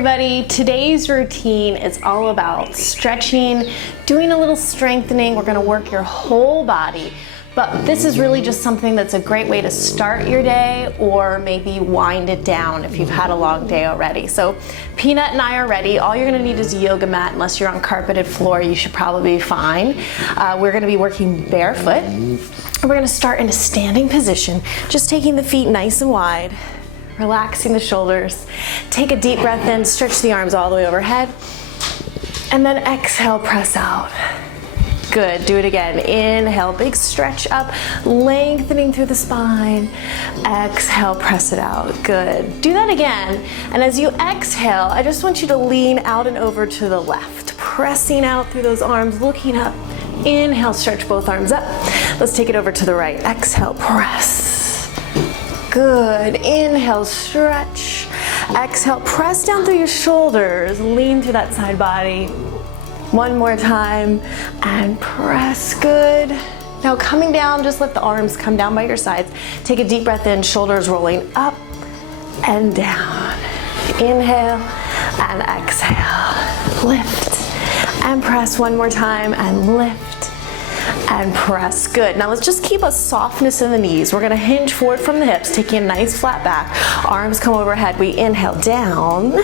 everybody. Today's routine is all about stretching, doing a little strengthening. We're gonna work your whole body, but this is really just something that's a great way to start your day or maybe wind it down if you've had a long day already. So Peanut and I are ready. All you're gonna need is a yoga mat. Unless you're on carpeted floor, you should probably be fine. We're gonna be working barefoot. We're gonna start in a standing position, just taking the feet nice and wide, relaxing the shoulders. Take a deep breath in, stretch the arms all the way overhead, and then exhale, press out. Good, do it again. Inhale, big stretch up, lengthening through the spine. Exhale, press it out. Good. Do that again. And as you exhale, I just want you to lean out and over to the left, pressing out through those arms, looking up. Inhale, stretch both arms up. Let's take it over to the right. Exhale, press. Good. Inhale, stretch. Exhale, press down through your shoulders. Lean through that side body. One more time, and press. Good. Now coming down, just let the arms come down by your sides. Take a deep breath in, shoulders rolling up and down. Inhale and exhale. Lift and press one more time, and lift and press. Good. Now let's just keep a softness in the knees. We're gonna hinge forward from the hips, taking a nice flat back. Arms come overhead. We inhale down.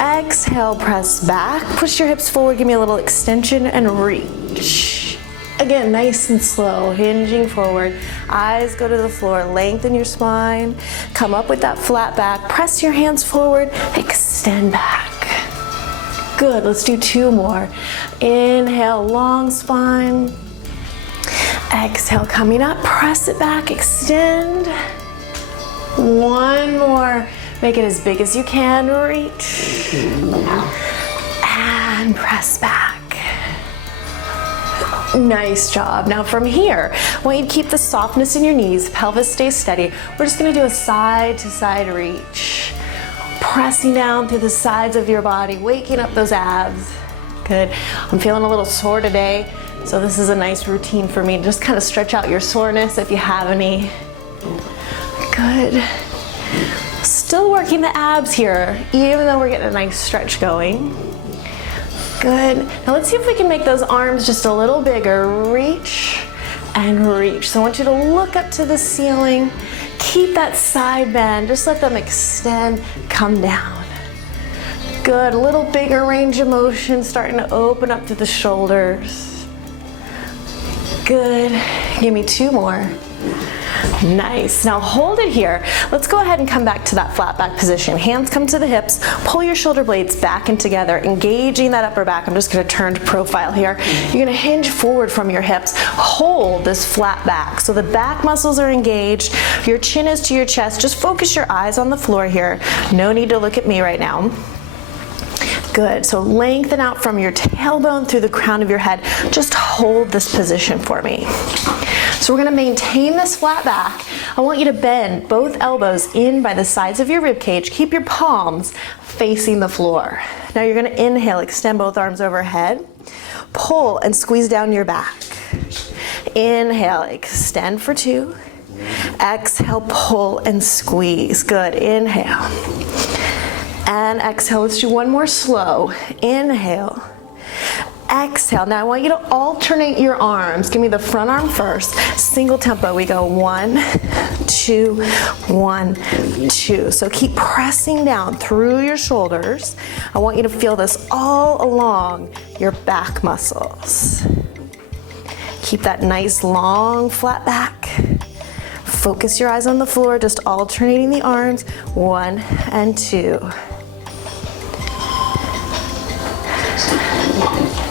Exhale, press back. Push your hips forward. Give me a little extension and reach. Again, nice and slow, hinging forward. Eyes go to the floor. Lengthen your spine. Come up with that flat back. Press your hands forward. Extend back. Good. Let's do two more. Inhale, long spine. Exhale, coming up. Press it back. Extend. One more. Make it as big as you can. Reach. And press back. Nice job. Now from here, I want you to keep the softness in your knees. Pelvis stays steady. We're just going to do a side to side reach. Pressing down through the sides of your body, waking up those abs. Good. I'm feeling a little sore today, so this is a nice routine for me. Just kind of stretch out your soreness if you have any. Good. Still working the abs here, even though we're getting a nice stretch going. Good. Now let's see if we can make those arms just a little bigger. Reach and reach. So I want you to look up to the ceiling. Keep that side bend. Just let them extend, come down. Good. A little bigger range of motion, starting to open up to the shoulders. Good. Give me two more. Nice. Now hold it here. Let's go ahead and come back to that flat back position. Hands come to the hips. Pull your shoulder blades back and together, engaging that upper back. I'm just going to turn to profile here. You're going to hinge forward from your hips. Hold this flat back. So the back muscles are engaged. Your chin is to your chest. Just focus your eyes on the floor here. No need to look at me right now. Good. So lengthen out from your tailbone through the crown of your head. Just hold this position for me. So we're going to maintain this flat back. I want you to bend both elbows in by the sides of your rib cage. Keep your palms facing the floor. Now you're going to inhale, extend both arms overhead. Pull and squeeze down your back. Inhale, extend for two. Exhale, pull and squeeze. Good. Inhale. And exhale. Let's do one more slow. Inhale. Exhale. Now I want you to alternate your arms. Give me the front arm first. Single tempo. We go 1, 2, 1, 2. So keep pressing down through your shoulders. I want you to feel this all along your back muscles. Keep that nice long flat back. Focus your eyes on the floor, just alternating the arms. 1 and 2.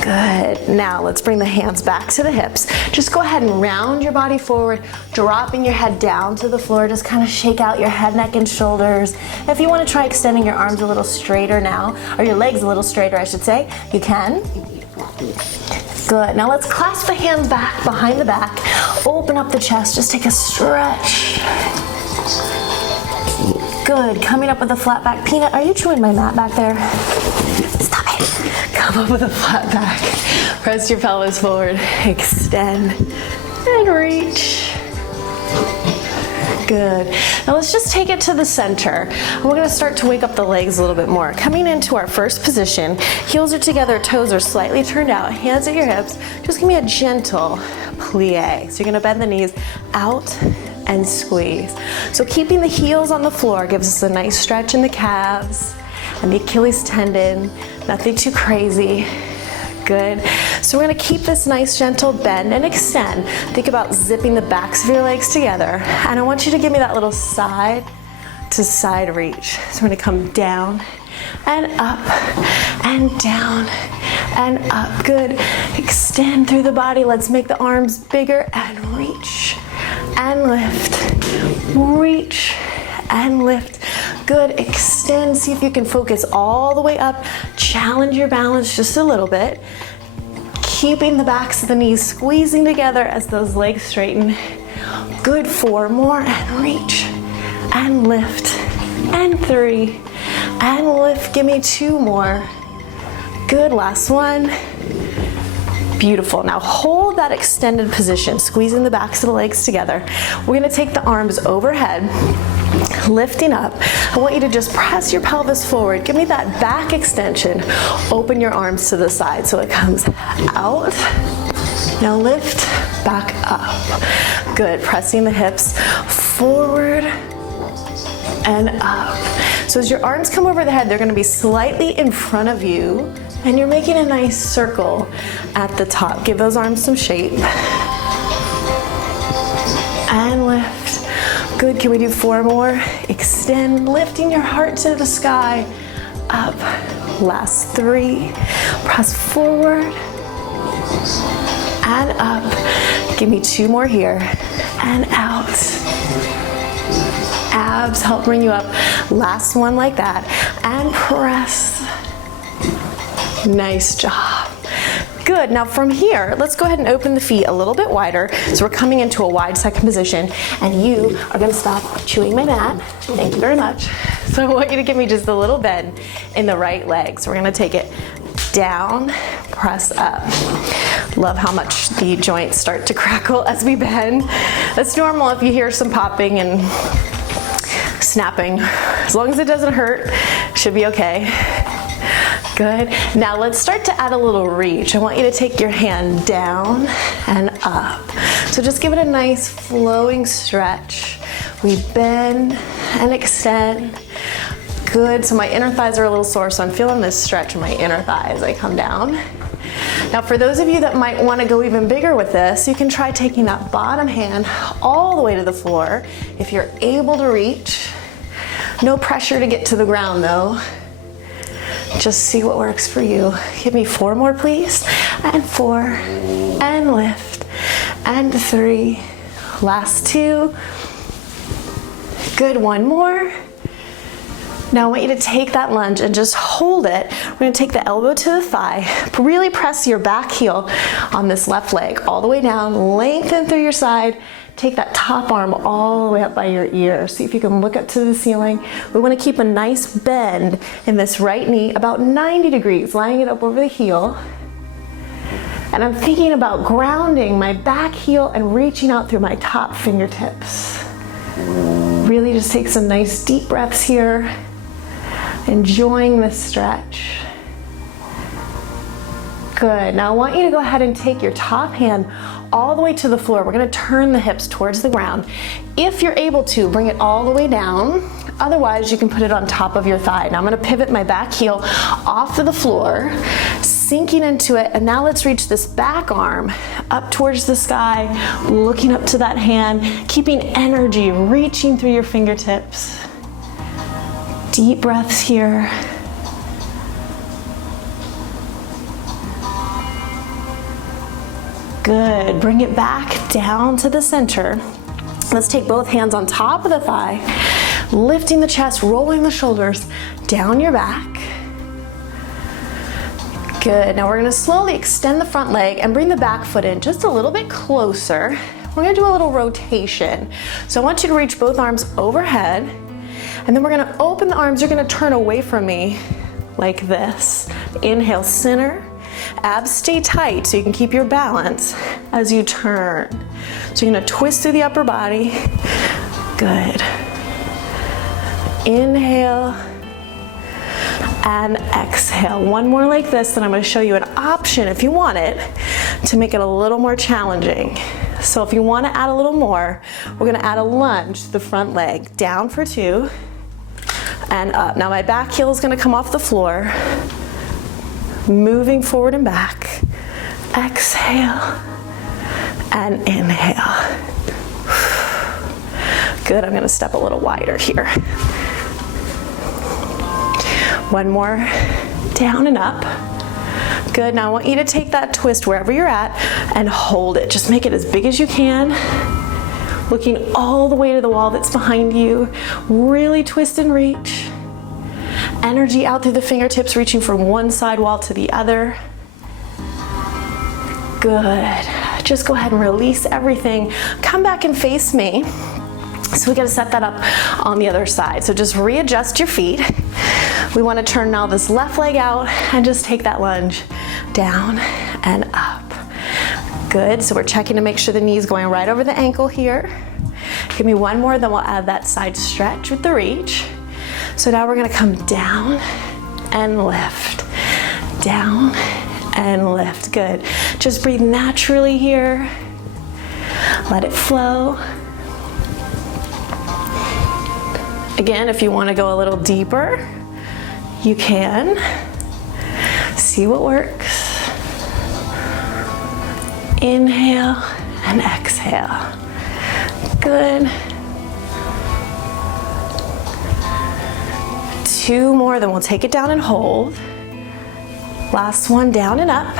Good. Now let's bring the hands back to the hips. Just go ahead and round your body forward, dropping your head down to the floor. Just kind of shake out your head, neck, and shoulders. If you want to try extending your arms a little straighter now, or your legs a little straighter, I should say, you can. Good. Now let's clasp the hands back behind the back. Open up the chest. Just take a stretch. Good. Coming up with a flat back. Peanut, are you chewing my mat back there? Stop it. Come up with a flat back. Press your pelvis forward. Extend and reach. Good. Now let's just take it to the center. And we're gonna start to wake up the legs a little bit more. Coming into our first position, heels are together, toes are slightly turned out, hands at your hips. Just give me a gentle plie. So you're gonna bend the knees out and squeeze. So keeping the heels on the floor gives us a nice stretch in the calves and the Achilles tendon. Nothing too crazy. Good. So we're gonna keep this nice gentle bend and extend. Think about zipping the backs of your legs together. And I want you to give me that little side to side reach. So we're gonna come down and up and down and up. Good. Extend through the body. Let's make the arms bigger and reach and lift. Reach and lift. Good. Extend. See if you can focus all the way up. Challenge your balance just a little bit. Keeping the backs of the knees squeezing together as those legs straighten. Good. 4 more and reach and lift and 3 and lift. Give me 2 more. Good. Last one. Beautiful. Now hold that extended position, squeezing the backs of the legs together. We're gonna take the arms overhead, lifting up. I want you to just press your pelvis forward. Give me that back extension. Open your arms to the side so it comes out. Now lift back up. Good. Pressing the hips forward and up. So as your arms come over the head, they're gonna be slightly in front of you, and you're making a nice circle at the top. Give those arms some shape. And lift. Good. Can we do 4 more? Extend, lifting your heart to the sky. Up. Last 3. Press forward. And up. Give me 2 more here. And out. Abs help bring you up. Last one like that. And press. Nice job. Good. Now from here, let's go ahead and open the feet a little bit wider. So we're coming into a wide second position, and you are going to stop chewing my mat. Thank you very much. So I want you to give me just a little bend in the right leg. So we're going to take it down, press up. Love how much the joints start to crackle as we bend. That's normal if you hear some popping and snapping. As long as it doesn't hurt, should be okay. Good. Now let's start to add a little reach. I want you to take your hand down and up. So just give it a nice flowing stretch. We bend and extend. Good. So my inner thighs are a little sore, so I'm feeling this stretch in my inner thighs as I come down. Now for those of you that might want to go even bigger with this, you can try taking that bottom hand all the way to the floor if you're able to reach. No pressure to get to the ground though. Just see what works for you. Give me 4 more, please. And 4, and lift, and 3. Last 2. Good, 1 more. Now I want you to take that lunge and just hold it. We're gonna take the elbow to the thigh. Really press your back heel on this left leg all the way down. Lengthen through your side. Take that top arm all the way up by your ear. See if you can look up to the ceiling. We want to keep a nice bend in this right knee, about 90 degrees, lining it up over the heel. And I'm thinking about grounding my back heel and reaching out through my top fingertips. Really just take some nice deep breaths here. Enjoying this stretch. Good. Now I want you to go ahead and take your top hand all the way to the floor. We're going to turn the hips towards the ground. If you're able to, bring it all the way down. Otherwise, you can put it on top of your thigh. Now I'm going to pivot my back heel off to the floor, sinking into it. And now let's reach this back arm up towards the sky, looking up to that hand, keeping energy, reaching through your fingertips. Deep breaths here. Good. Bring it back down to the center. Let's take both hands on top of the thigh, lifting the chest, rolling the shoulders down your back. Good. Now we're going to slowly extend the front leg and bring the back foot in just a little bit closer. We're going to do a little rotation. So I want you to reach both arms overhead, and then we're going to open the arms. You're going to turn away from me like this. Inhale, center. Abs stay tight so you can keep your balance as you turn. So you're going to twist through the upper body. Good. Inhale and exhale. One more like this, then I'm going to show you an option if you want it to make it a little more challenging. So if you want to add a little more, we're going to add a lunge to the front leg. Down for 2 and up. Now my back heel is going to come off the floor, moving forward and back. Exhale and inhale. Good, I'm going to step a little wider here. One more, down and up. Good, now I want you to take that twist wherever you're at and hold it. Just make it as big as you can, looking all the way to the wall that's behind you. Really twist and reach. Energy out through the fingertips, reaching from one side wall to the other. Good, just go ahead and release everything. Come back and face me. So we gotta set that up on the other side. So just readjust your feet. We wanna turn now this left leg out and just take that lunge down and up. Good, so we're checking to make sure the knee's going right over the ankle here. Give me one more, then we'll add that side stretch with the reach. So now we're gonna come down and lift. Down and lift, good. Just breathe naturally here. Let it flow. Again, if you want to go a little deeper, you can. See what works. Inhale and exhale. Good. 2 more, then we'll take it down and hold. Last one, down and up.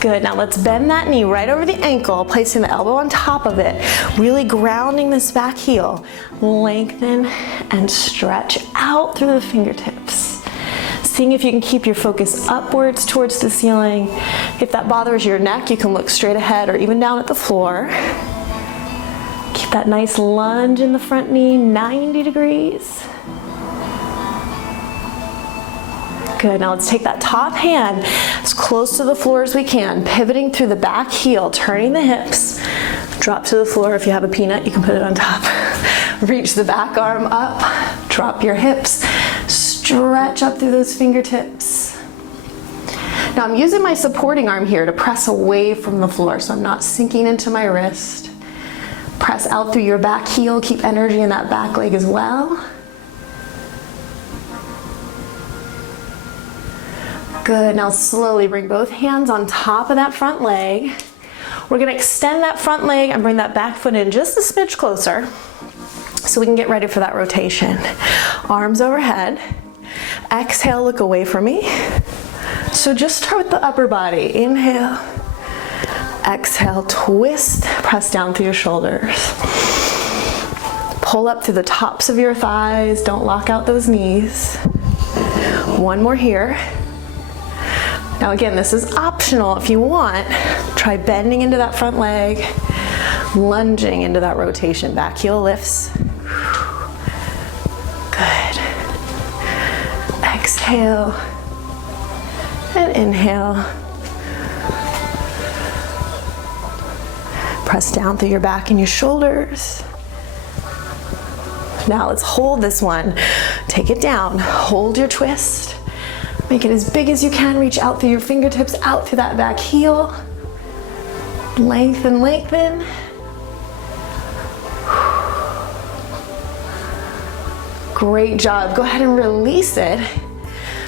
Good, now let's bend that knee right over the ankle, placing the elbow on top of it, really grounding this back heel. Lengthen and stretch out through the fingertips. Seeing if you can keep your focus upwards towards the ceiling. If that bothers your neck, you can look straight ahead or even down at the floor. Keep that nice lunge in the front knee, 90 degrees. Good, now let's take that top hand as close to the floor as we can, pivoting through the back heel, turning the hips. Drop to the floor. If you have a peanut, you can put it on top. Reach the back arm up, drop your hips, stretch up through those fingertips. Now I'm using my supporting arm here to press away from the floor, so I'm not sinking into my wrist. Press out through your back heel, keep energy in that back leg as well. Good, now slowly bring both hands on top of that front leg. We're gonna extend that front leg and bring that back foot in just a smidge closer so we can get ready for that rotation. Arms overhead. Exhale, look away from me. So just start with the upper body. Inhale. Exhale, twist, press down through your shoulders. Pull up through the tops of your thighs. Don't lock out those knees. One more here. Now again, this is optional. If you want, try bending into that front leg, lunging into that rotation. Back heel lifts. Good. Exhale and inhale. Press down through your back and your shoulders. Now let's hold this one. Take it down, hold your twist. Make it as big as you can, reach out through your fingertips, out through that back heel. Lengthen, lengthen. Great job, go ahead and release it.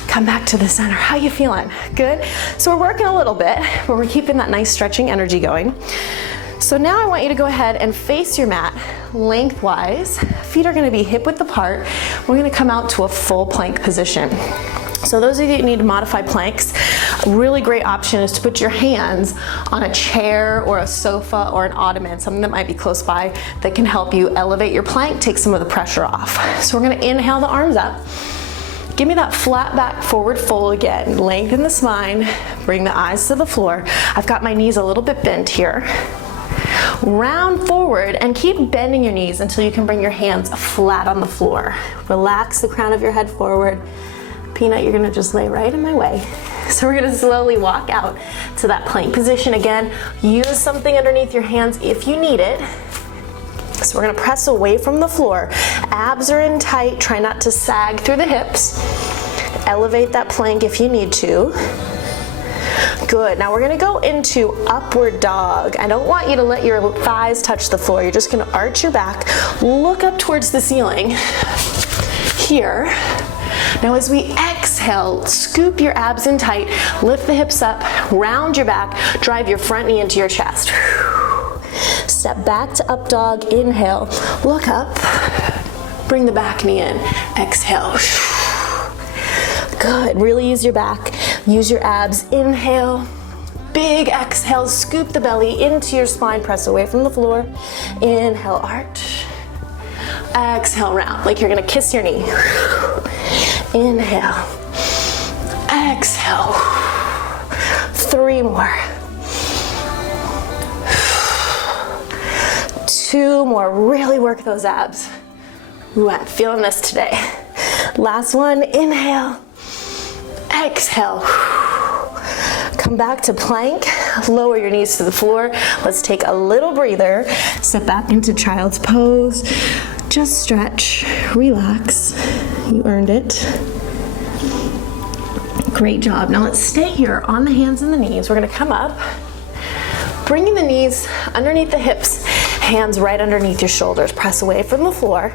Come back to the center, how you feeling? Good? So we're working a little bit, but we're keeping that nice stretching energy going. So now I want you to go ahead and face your mat lengthwise. Feet are gonna be hip width apart. We're gonna come out to a full plank position. So those of you that need to modify planks, a really great option is to put your hands on a chair or a sofa or an ottoman, something that might be close by that can help you elevate your plank, take some of the pressure off. So we're gonna inhale the arms up. Give me that flat back forward fold again. Lengthen the spine, bring the eyes to the floor. I've got my knees a little bit bent here. Round forward and keep bending your knees until you can bring your hands flat on the floor. Relax the crown of your head forward. Peanut, you're gonna just lay right in my way. So we're gonna slowly walk out to that plank position again. Use something underneath your hands if you need it. So we're gonna press away from the floor. Abs are in tight, try not to sag through the hips. Elevate that plank if you need to. Good, now we're gonna go into upward dog. I don't want you to let your thighs touch the floor. You're just gonna arch your back, look up towards the ceiling. Here. Now as we exhale, scoop your abs in tight, lift the hips up, round your back, drive your front knee into your chest. Step back to up dog, inhale, look up, bring the back knee in, exhale. Good, really use your back, use your abs, inhale, big exhale, scoop the belly into your spine, press away from the floor, inhale, arch, exhale, round, like you're gonna kiss your knee. Inhale, exhale, 3 more. 2 more, really work those abs. Ooh, I'm feeling this today. Last one, inhale, exhale. Come back to plank, lower your knees to the floor. Let's take a little breather. Step back into child's pose. Just stretch, relax. You earned it. Great job. Now let's stay here on the hands and the knees. We're gonna come up, bringing the knees underneath the hips, hands right underneath your shoulders. Press away from the floor.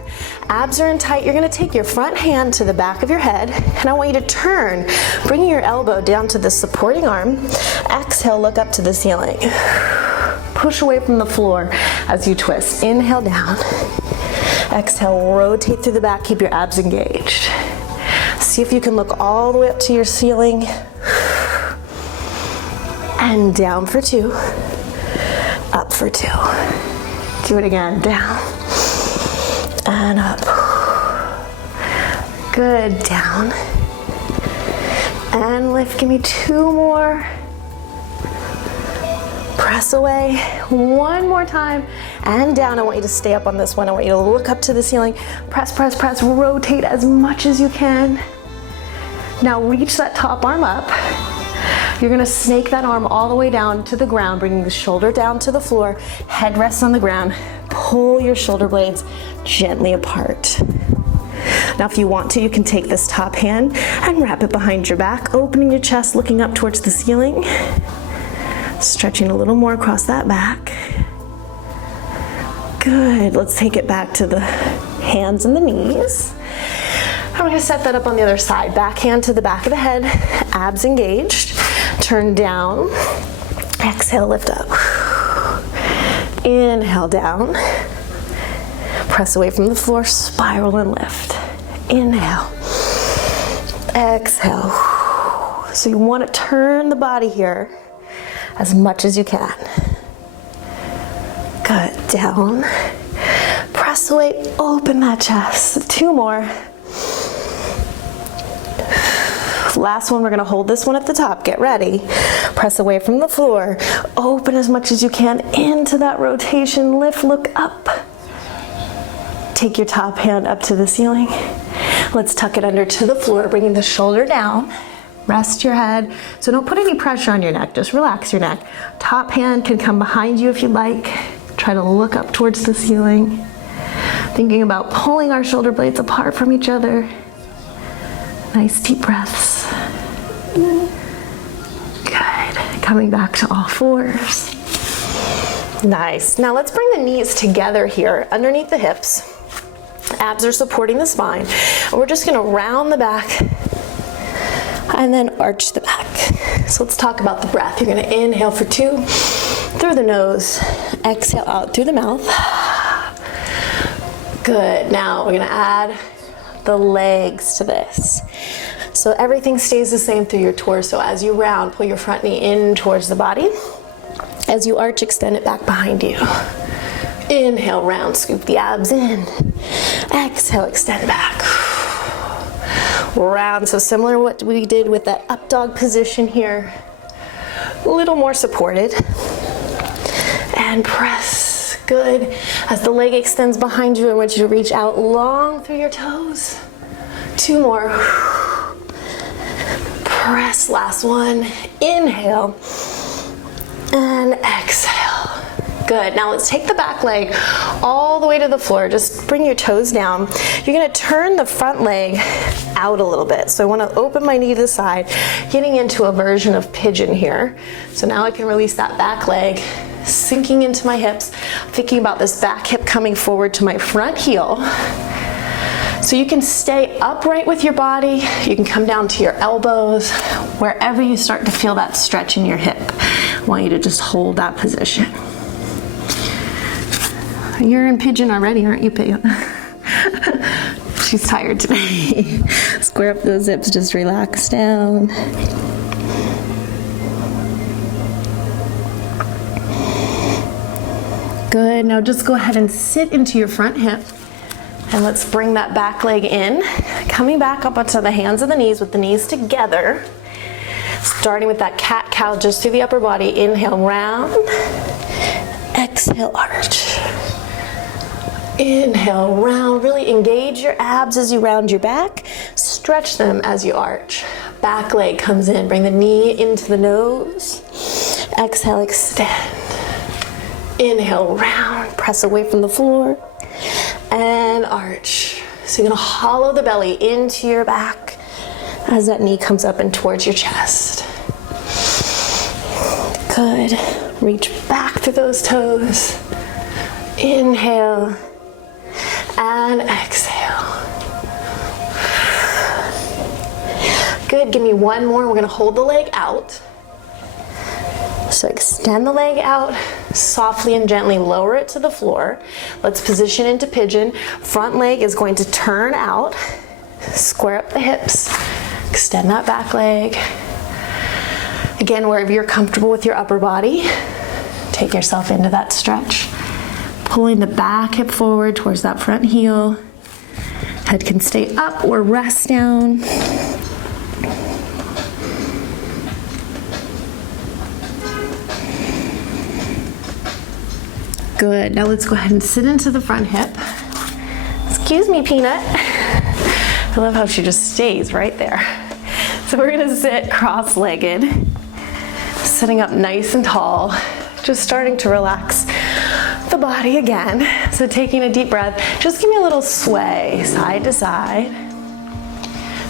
Abs are in tight. You're gonna take your front hand to the back of your head, and I want you to turn, bringing your elbow down to the supporting arm. Exhale, look up to the ceiling. Push away from the floor as you twist. Inhale down. Exhale, rotate through the back, keep your abs engaged. See if you can look all the way up to your ceiling. And down for 2. Up for 2. Do it again, down. And up. Good, down. And lift, give me 2 more. Press away, 1 more time, and down. I want you to stay up on this one. I want you to look up to the ceiling. Press, press, press, rotate as much as you can. Now reach that top arm up. You're gonna snake that arm all the way down to the ground, bringing the shoulder down to the floor, head rests on the ground. Pull your shoulder blades gently apart. Now if you want to, you can take this top hand and wrap it behind your back, opening your chest, looking up towards the ceiling. Stretching a little more across that back. Good, let's take it back to the hands and the knees. And we're gonna set that up on the other side. Back hand to the back of the head, abs engaged. Turn down, exhale, lift up. Inhale down. Press away from the floor, spiral and lift. Inhale, exhale. So you wanna turn the body here as much as you can. Good, down. Press away, open that chest. 2 more. Last one, we're gonna hold this one at the top. Get ready. Press away from the floor. Open as much as you can into that rotation. Lift, look up. Take your top hand up to the ceiling. Let's tuck it under to the floor, bringing the shoulder down. Rest your head. So don't put any pressure on your neck, just relax your neck. Top hand can come behind you if you'd like. Try to look up towards the ceiling. Thinking about pulling our shoulder blades apart from each other. Nice deep breaths. Good. Coming back to all 4s. Nice. Now let's bring the knees together here underneath the hips. Abs are supporting the spine. And we're just gonna round the back and then arch the back. So let's talk about the breath. You're gonna inhale for 2 through the nose, exhale out through the mouth. Good, now we're gonna add the legs to this. So everything stays the same through your torso. As you round, pull your front knee in towards the body. As you arch, extend it back behind you. Inhale, round, scoop the abs in. Exhale, extend back. Round, so similar to what we did with that up dog position here. A little more supported. And press, good. As the leg extends behind you, I want you to reach out long through your toes. 2 more. Press, last one. Inhale. And exhale. Good, now let's take the back leg all the way to the floor. Just bring your toes down. You're gonna turn the front leg out a little bit. So I wanna open my knee to the side, getting into a version of pigeon here. So now I can release that back leg, sinking into my hips, thinking about this back hip coming forward to my front heel. So you can stay upright with your body, you can come down to your elbows, wherever you start to feel that stretch in your hip. I want you to just hold that position. You're in pigeon already, aren't you, Pigeon? She's tired today. Square up those hips, just relax down. Good, now just go ahead and sit into your front hip. And let's bring that back leg in. Coming back up onto the hands and the knees with the knees together. Starting with that cat-cow just through the upper body. Inhale, round. Exhale, arch. Inhale, round. Really engage your abs as you round your back. Stretch them as you arch. Back leg comes in. Bring the knee into the nose. Exhale, extend. Inhale, round. Press away from the floor. And arch. So you're gonna hollow the belly into your back as that knee comes up and towards your chest. Good. Reach back through those toes. Inhale and exhale. Good, give me one more. We're gonna hold the leg out. So extend the leg out, softly and gently lower it to the floor. Let's position into pigeon. Front leg is going to turn out. Square up the hips. Extend that back leg. Again, wherever you're comfortable with your upper body, take yourself into that stretch. Pulling the back hip forward towards that front heel. Head can stay up or rest down. Good, now let's go ahead and sit into the front hip. Excuse me, Peanut. I love how she just stays right there. So we're gonna sit cross-legged, sitting up nice and tall, just starting to relax the body again. So taking a deep breath, just give me a little sway, side to side.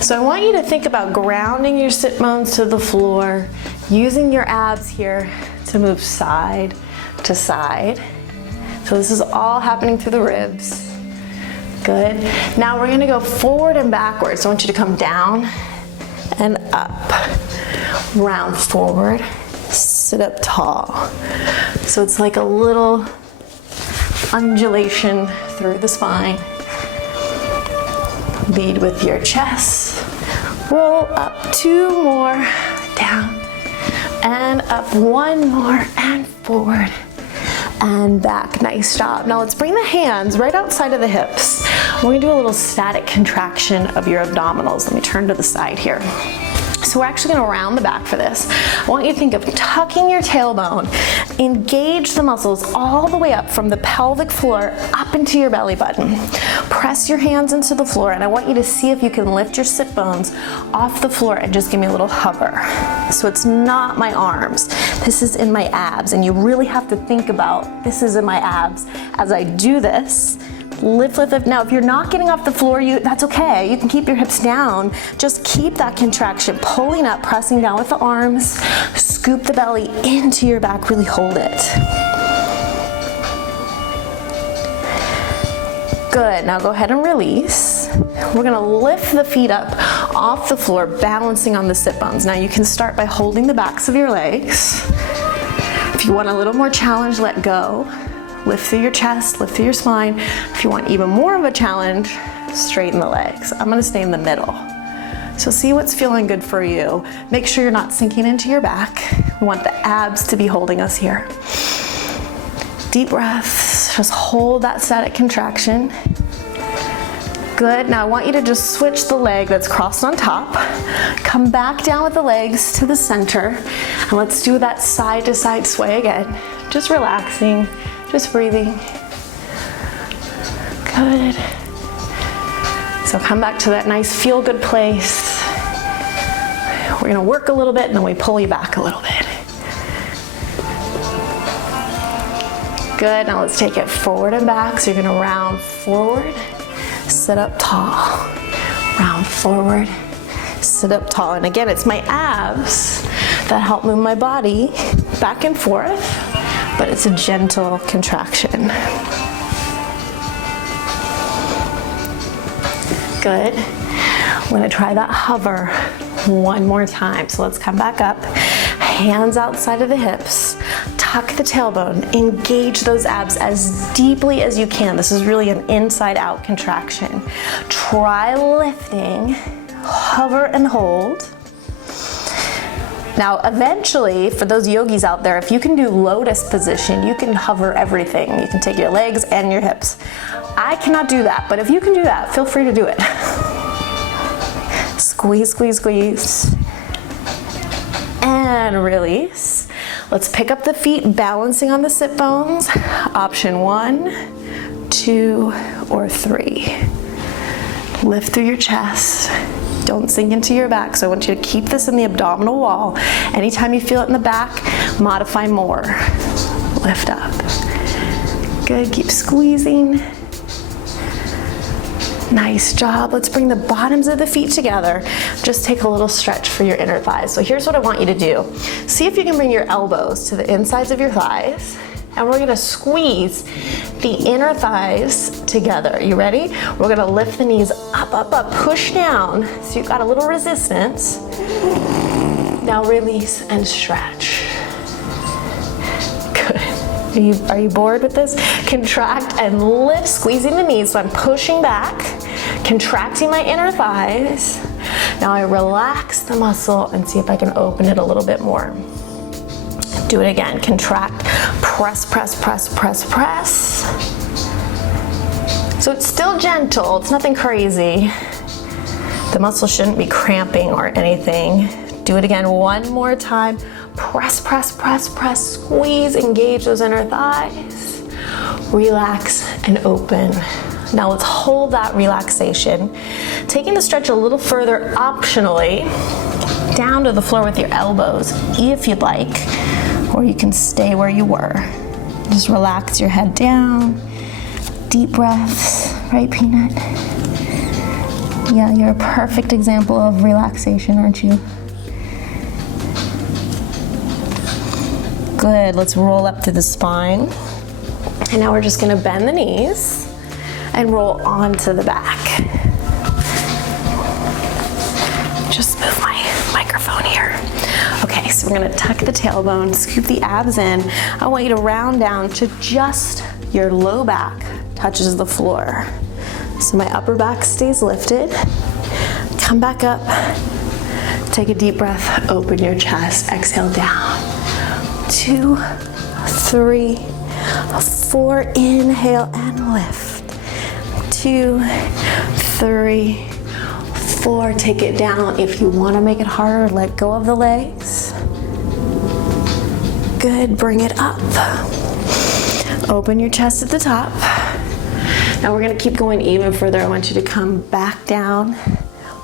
So I want you to think about grounding your sit bones to the floor, using your abs here to move side to side. So this is all happening through the ribs. Good. Now we're gonna go forward and backwards. So I want you to come down and up. Round forward, sit up tall. So it's like a little undulation through the spine. Lead with your chest. Roll up, 2 more, down and up, 1 more, and forward. And back, nice job. Now let's bring the hands right outside of the hips. We're gonna do a little static contraction of your abdominals. Let me turn to the side here. So we're actually gonna round the back for this. I want you to think of tucking your tailbone, engage the muscles all the way up from the pelvic floor up into your belly button. Press your hands into the floor, and I want you to see if you can lift your sit bones off the floor and just give me a little hover. So it's not my arms, this is in my abs, and you really have to think about this is in my abs as I do this. Lift, lift, lift. Now, if you're not getting off the floor, that's okay. You can keep your hips down. Just keep that contraction, pulling up, pressing down with the arms. Scoop the belly into your back, really hold it. Good, now go ahead and release. We're gonna lift the feet up off the floor, balancing on the sit bones. Now you can start by holding the backs of your legs. If you want a little more challenge, let go. Lift through your chest, lift through your spine. If you want even more of a challenge, straighten the legs. I'm gonna stay in the middle. So see what's feeling good for you. Make sure you're not sinking into your back. We want the abs to be holding us here. Deep breaths, just hold that static contraction. Good, now I want you to just switch the leg that's crossed on top. Come back down with the legs to the center. And let's do that side to side sway again. Just relaxing. Just breathing. Good. So come back to that nice feel-good place. We're gonna work a little bit and then we pull you back a little bit. Good, now let's take it forward and back. So you're gonna round forward, sit up tall. Round forward, sit up tall. And again, it's my abs that help move my body back and forth, but it's a gentle contraction. Good. I'm gonna try that hover one more time. So let's come back up, hands outside of the hips, tuck the tailbone, engage those abs as deeply as you can. This is really an inside out contraction. Try lifting, hover and hold. Now, eventually, for those yogis out there, if you can do lotus position, you can hover everything. You can take your legs and your hips. I cannot do that, but if you can do that, feel free to do it. Squeeze, squeeze, squeeze. And release. Let's pick up the feet, balancing on the sit bones. Option 1, 2, or 3. Lift through your chest. Don't sink into your back. So I want you to keep this in the abdominal wall. Anytime you feel it in the back, modify more. Lift up. Good, keep squeezing. Nice job. Let's bring the bottoms of the feet together. Just take a little stretch for your inner thighs. So here's what I want you to do. See if you can bring your elbows to the insides of your thighs. And we're gonna squeeze the inner thighs together. You ready? We're gonna lift the knees up, up, up, push down. So you've got a little resistance. Now release and stretch. Good. Are you bored with this? Contract and lift, squeezing the knees. So I'm pushing back, contracting my inner thighs. Now I relax the muscle and see if I can open it a little bit more. Do it again, contract, press, press, press, press, press. So it's still gentle, it's nothing crazy. The muscle shouldn't be cramping or anything. Do it again one more time. Press, press, press, press, squeeze, engage those inner thighs. Relax and open. Now let's hold that relaxation. Taking the stretch a little further optionally, down to the floor with your elbows, if you'd like, or you can stay where you were. Just relax your head down. Deep breaths, right, Peanut? Yeah, you're a perfect example of relaxation, aren't you? Good, let's roll up to the spine. And now we're just gonna bend the knees and roll onto the back. Just move my microphone here. Okay, so we're gonna tuck the tailbone, scoop the abs in. I want you to round down to just your low back touches the floor. So my upper back stays lifted. Come back up, take a deep breath, open your chest, exhale down. 2, 3, 4, inhale and lift. 2, 3, 4, take it down. If you want to make it harder, let go of the legs. Good, bring it up. Open your chest at the top. Now we're going to keep going even further. I want you to come back down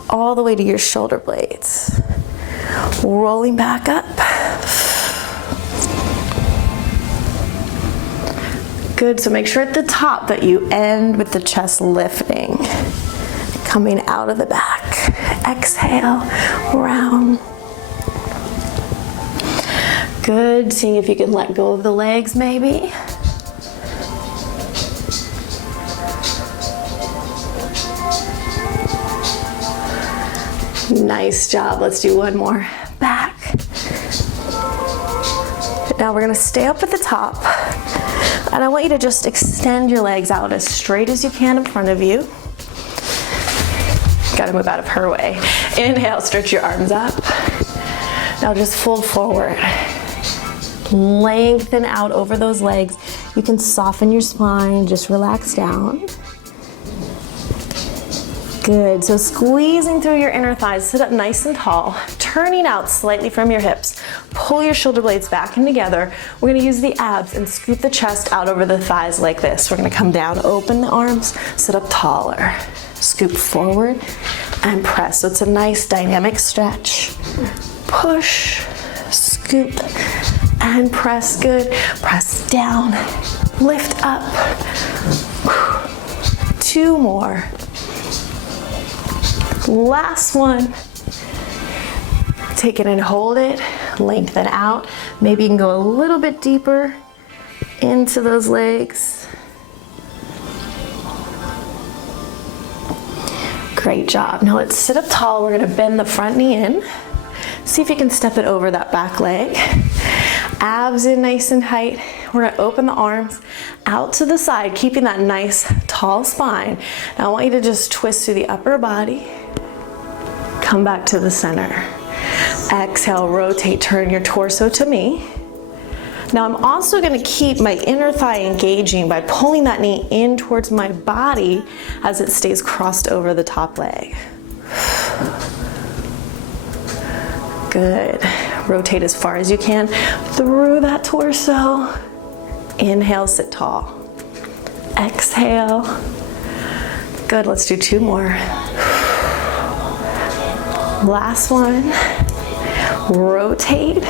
all the way to your shoulder blades. Rolling back up. Good, so make sure at the top that you end with the chest lifting. Coming out of the back. Exhale, round. Good, seeing if you can let go of the legs maybe. Nice job, let's do one more. Back. Now we're gonna stay up at the top. And I want you to just extend your legs out as straight as you can in front of you. Gotta move out of her way. Inhale, stretch your arms up. Now just fold forward. Lengthen out over those legs. You can soften your spine, just relax down. Good, so squeezing through your inner thighs, sit up nice and tall, turning out slightly from your hips. Pull your shoulder blades back and together. We're gonna use the abs and scoop the chest out over the thighs like this. We're gonna come down, open the arms, sit up taller. Scoop forward and press. So it's a nice dynamic stretch. Push, scoop, and press. Good. Press down Lift up. 2 more. Last one. Take it and hold it. Lengthen out. Maybe you can go a little bit deeper into those legs. Great job. Now let's sit up tall. We're gonna bend the front knee in. See if you can step it over that back leg. Abs in nice and tight. We're gonna open the arms out to the side, keeping that nice tall spine. Now I want you to just twist through the upper body. Come back to the center. Exhale, rotate, turn your torso to me. Now I'm also gonna keep my inner thigh engaging by pulling that knee in towards my body as it stays crossed over the top leg. Good. Rotate as far as you can through that torso. Inhale, sit tall. Exhale. Good, let's do 2 more. Last one. Rotate.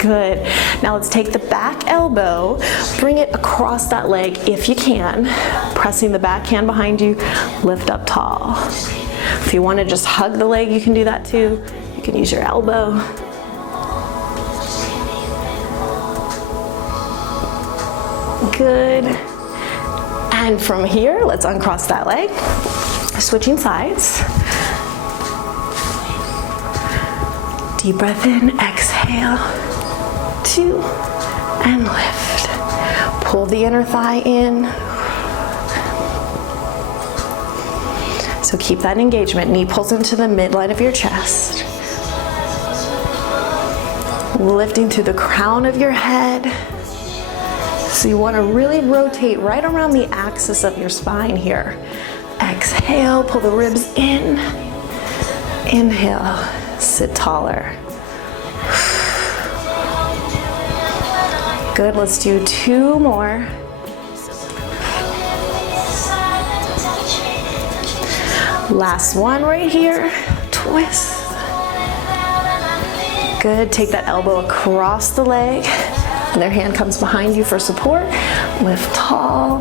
Good. Now let's take the back elbow, bring it across that leg if you can, pressing the back hand behind you, lift up tall. If you want to just hug the leg, you can do that too. You can use your elbow. Good. And from here, let's uncross that leg. Switching sides. Deep breath in, exhale. 2, and lift. Pull the inner thigh in. So keep that engagement. Knee pulls into the midline of your chest. Lifting through the crown of your head. So you want to really rotate right around the axis of your spine here. Exhale, pull the ribs in. Inhale, sit taller. Good, let's do 2 more. Last one right here, twist. Good, take that elbow across the leg. Other hand comes behind you for support. Lift tall.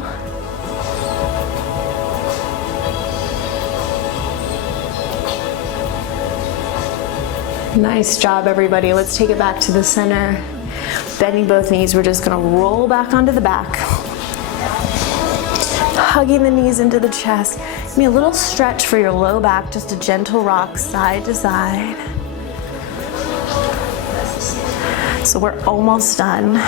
Nice job, everybody. Let's take it back to the center. Bending both knees, we're just gonna roll back onto the back. Hugging the knees into the chest. Give me a little stretch for your low back, just a gentle rock side to side. So we're almost done.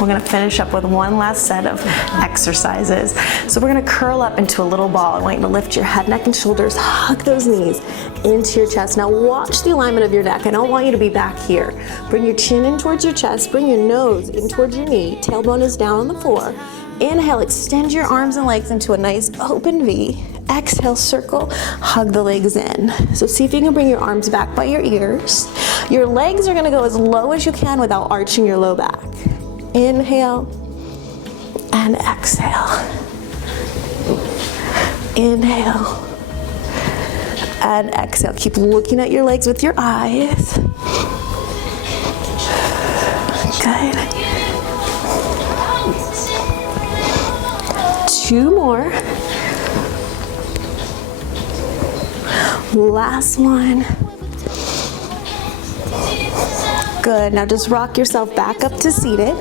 We're gonna finish up with one last set of exercises. So we're gonna curl up into a little ball. I want you to lift your head, neck, and shoulders, hug those knees into your chest. Now watch the alignment of your neck. I don't want you to be back here. Bring your chin in towards your chest, bring your nose in towards your knee, tailbone is down on the floor. Inhale, extend your arms and legs into a nice open V. Exhale, circle, hug the legs in. So see if you can bring your arms back by your ears. Your legs are gonna go as low as you can without arching your low back. Inhale and exhale. Inhale and exhale. Keep looking at your legs with your eyes. Good. 2 more. Last one. Good. Now just rock yourself back up to seated.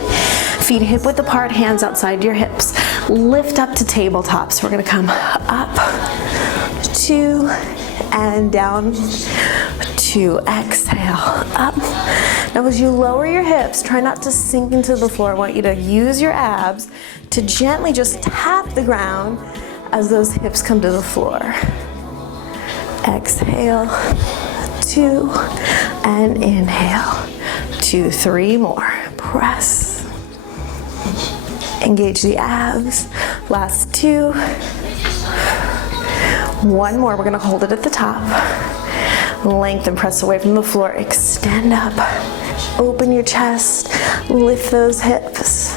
Feet hip width apart, hands outside your hips. Lift up to tabletop. So we're gonna come up, 2, and down, 2. Exhale, up. Now as you lower your hips, try not to sink into the floor. I want you to use your abs to gently just tap the ground as those hips come to the floor. Exhale, 2, and inhale, 2, 3 more. Press. Engage the abs. Last 2. 1 more. We're gonna hold it at the top. Lengthen, press away from the floor. Extend up. Open your chest. Lift those hips.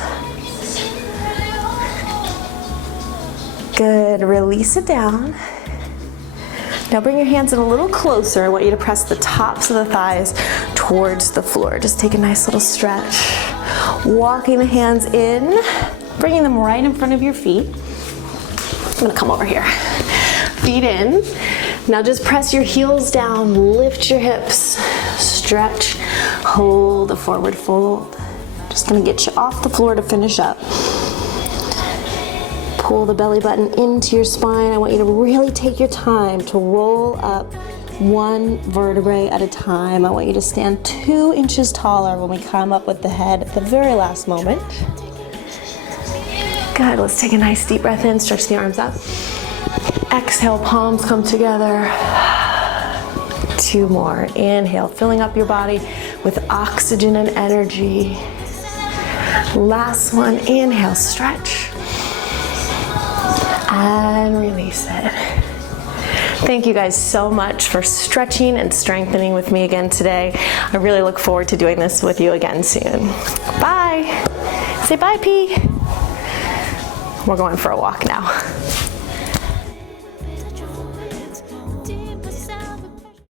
Good. Release it down. Now bring your hands in a little closer. I want you to press the tops of the thighs towards the floor. Just take a nice little stretch. Walking the hands in bringing them right in front of your feet. I'm gonna come over here. Feet in. Now just press your heels down, lift your hips, stretch, hold a forward fold. Just gonna get you off the floor to finish up. Pull the belly button into your spine. I want you to really take your time to roll up one vertebrae at a time. I want you to stand 2 inches taller when we come up with the head at the very last moment. Good, let's take a nice deep breath in, stretch the arms up. Exhale, palms come together. 2 more, inhale, filling up your body with oxygen and energy. Last one, inhale, stretch. And release it. Thank you guys so much for stretching and strengthening with me again today. I really look forward to doing this with you again soon. Bye. Say bye, P. We're going for a walk now.